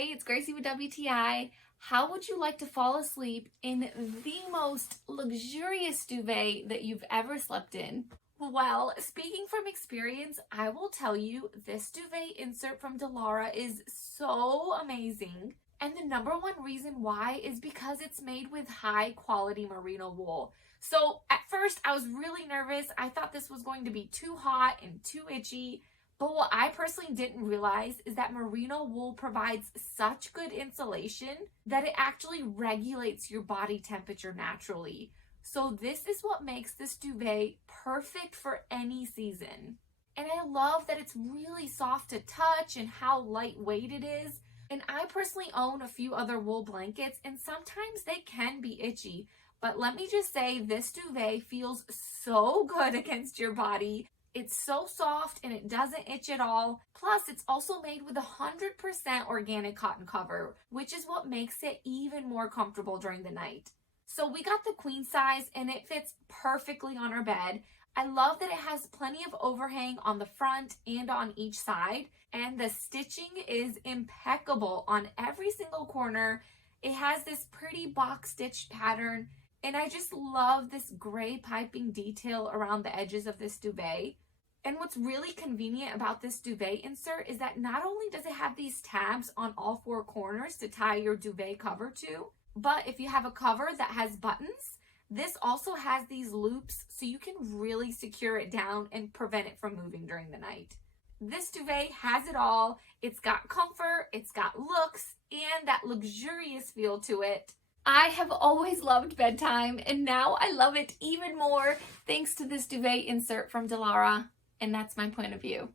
Hey, it's Gracie with WTI. How would you like to fall asleep in the most luxurious duvet that you've ever slept in? Well, speaking from experience, I will tell you this duvet insert from Delara is so amazing. And the number one reason why is because it's made with high quality merino wool. So at first I was really nervous. I thought this was going to be too hot and too itchy. But what I personally didn't realize is that merino wool provides such good insulation that it actually regulates your body temperature naturally. So this is what makes this duvet perfect for any season. And I love that it's really soft to touch and how lightweight it is. And I personally own a few other wool blankets and sometimes they can be itchy. But let me just say, this duvet feels so good against your body. It's so soft and it doesn't itch at all. Plus, it's also made with 100% organic cotton cover, which is what makes it even more comfortable during the night. So we got the queen size and it fits perfectly on our bed. I love that it has plenty of overhang on the front and on each side, and the stitching is impeccable on every single corner. It has this pretty box stitch pattern, and I just love this gray piping detail around the edges of this duvet. And what's really convenient about this duvet insert is that not only does it have these tabs on all four corners to tie your duvet cover to, but if you have a cover that has buttons, this also has these loops so you can really secure it down and prevent it from moving during the night. This duvet has it all. It's got comfort, it's got looks, and that luxurious feel to it. I have always loved bedtime, and now I love it even more thanks to this duvet insert from Delara, and that's my point of view.